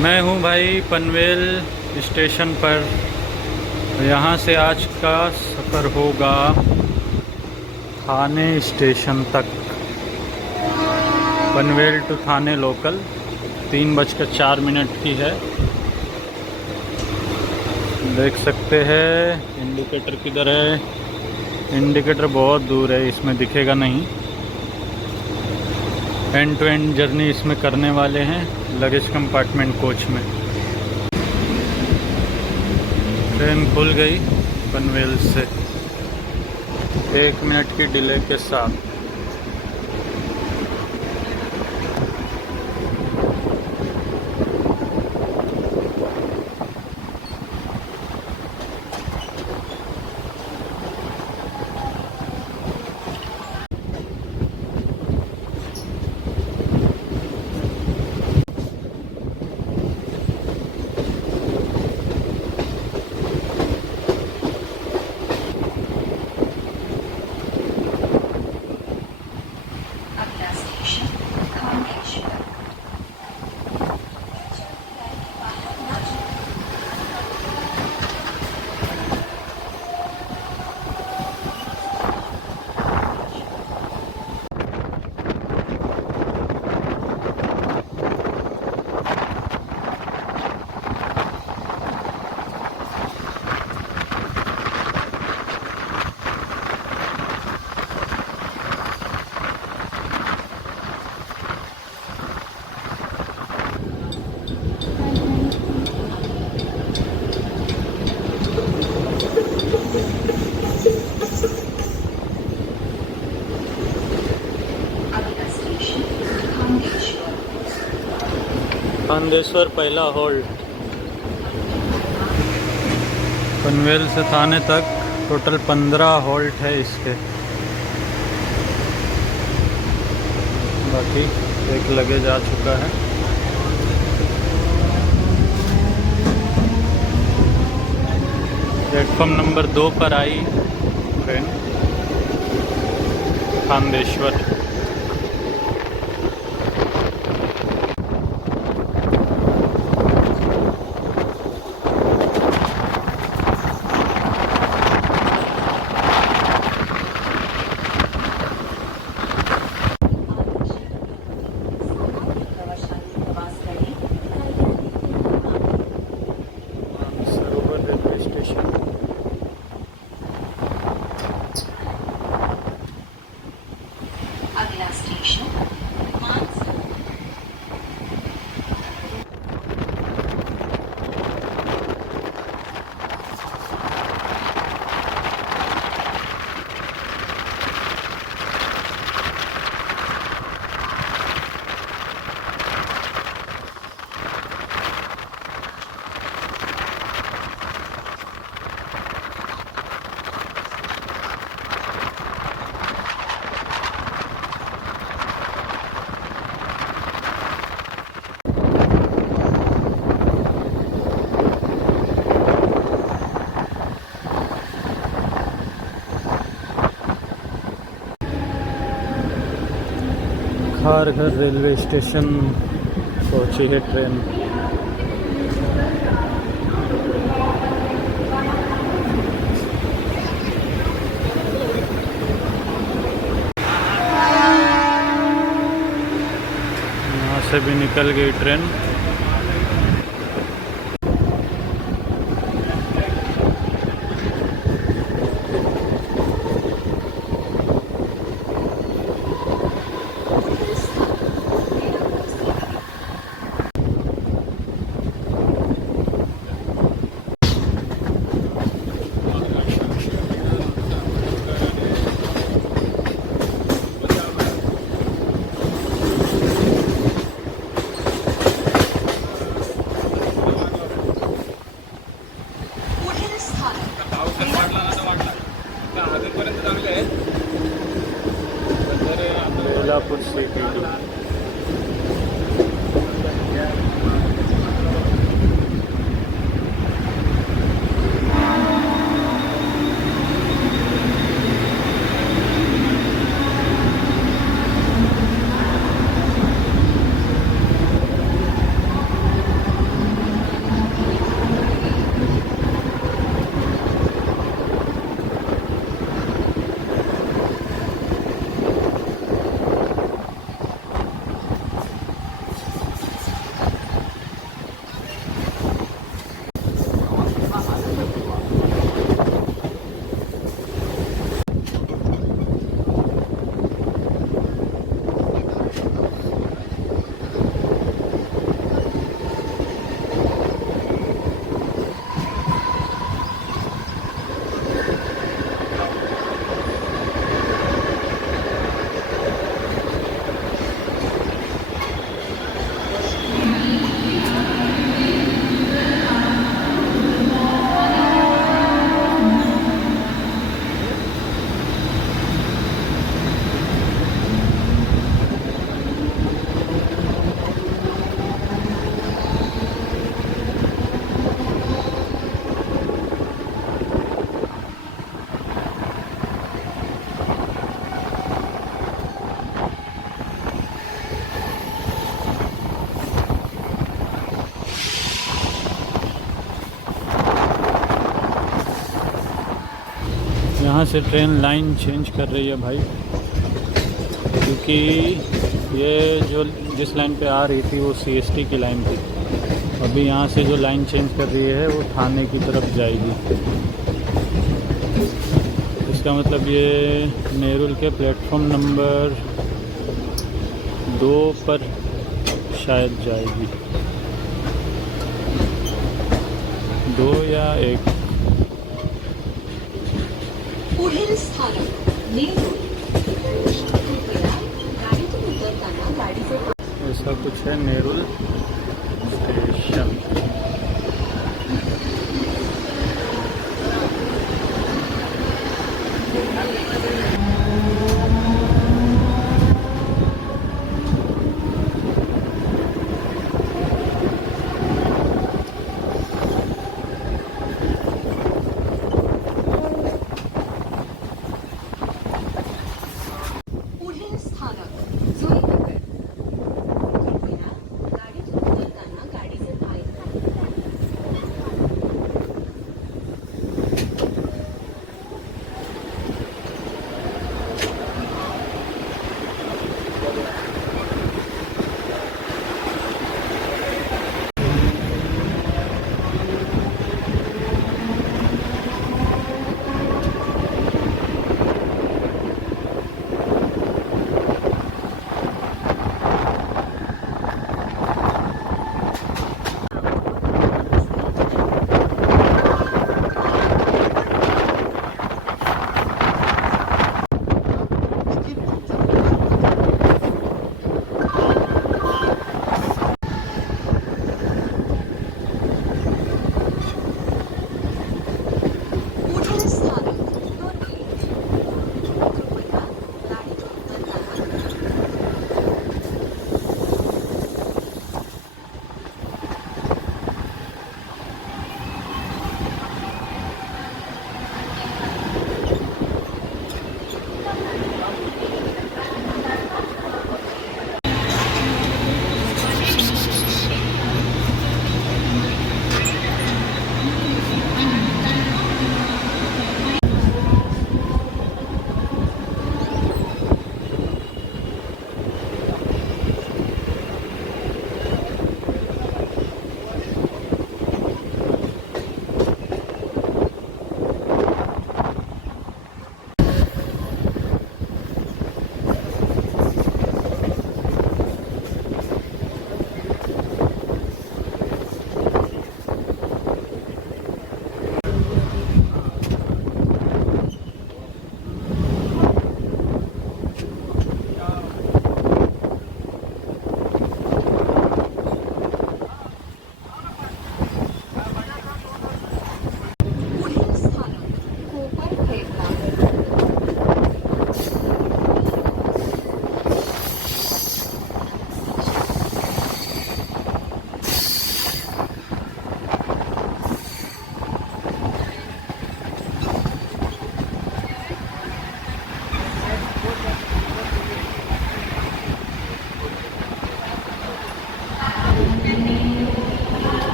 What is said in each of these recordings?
मैं हूं भाई पनवेल स्टेशन पर। यहाँ से आज का सफ़र होगा थाने स्टेशन तक। पनवेल टू थाने लोकल 3:04 की है। देख सकते हैं इंडिकेटर किधर है। इंडिकेटर बहुत दूर है, इसमें दिखेगा नहीं। एंड टू एंड जर्नी इसमें करने वाले हैं लगेज कंपार्टमेंट कोच में। ट्रेन खुल गई पनवेल से 1 मिनट की डिले के साथ। खांदेश्वर पहला होल्ड। पनवेल से थाने तक टोटल 15 होल्ट है इसके। बाकी एक लगेज आ चुका है। प्लेटफॉर्म नंबर 2 पर आई train Khandeshwar. Kharghar railway station पहुंची है ट्रेन। यहाँ से भी निकल गई ट्रेन। यहाँ से ट्रेन लाइन चेंज कर रही है भाई, क्योंकि ये जो जिस लाइन पे आ रही थी वो सीएसटी की लाइन थी। अभी यहाँ से जो लाइन चेंज कर रही है वो थाने की तरफ जाएगी। इसका मतलब ये नेरुल के प्लेटफॉर्म नंबर 2 पर शायद जाएगी, 2 या 1। पुढील स्थानक नेरुल। कृपया गाडीतून उतरताना गाडीचे ऐसा कुछ है नेरुल स्टेशन। पुढील स्थानक जुईनगर। कृपया गाडीतून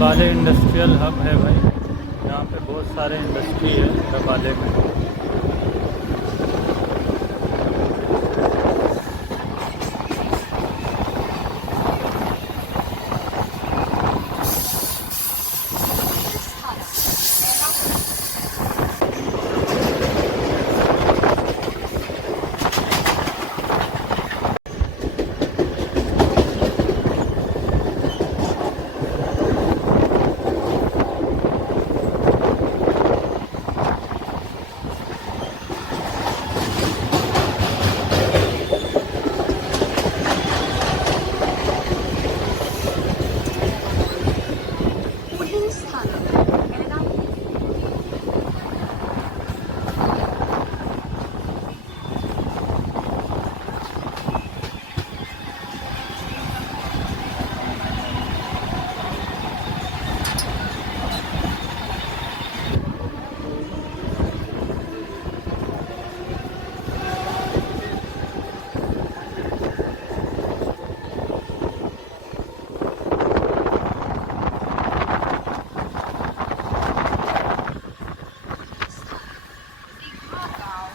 रबाले इंडस्ट्रियल हब है भाई, यहाँ पे बहुत सारे इंडस्ट्री है रबाले में। पुढील स्थानक एर्नाकुलम. दिघा गाव.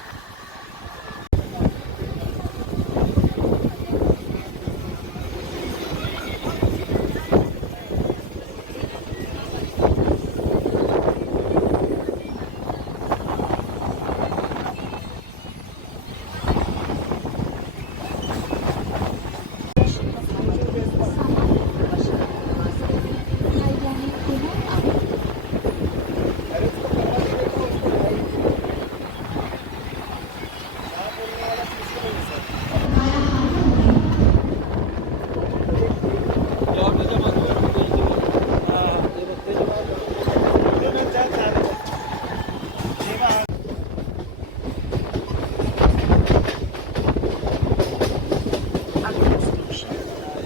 अगले स्टेशन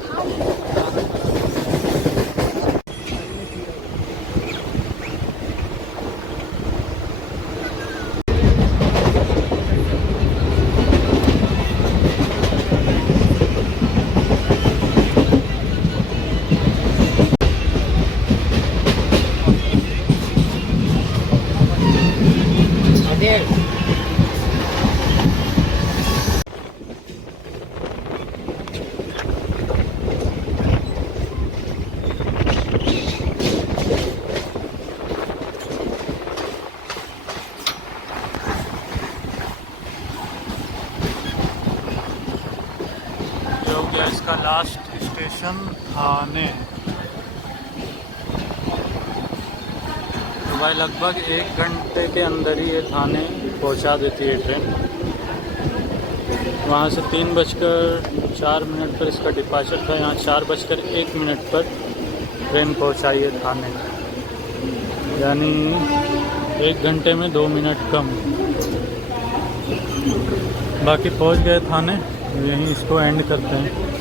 खाली. ये हो गया इसका लास्ट स्टेशन थाने। तो भाई लगभग 1 घंटे के अंदर ही ये थाने पहुंचा देती है ट्रेन। वहाँ से 3:04 पर इसका डिपार्चर था, यहाँ 4:01 पर ट्रेन पहुंचाई है थाने, यानी 1 घंटे में 2 मिनट कम। बाकी पहुंच गए थाने, यहीं इसको एंड करते हैं।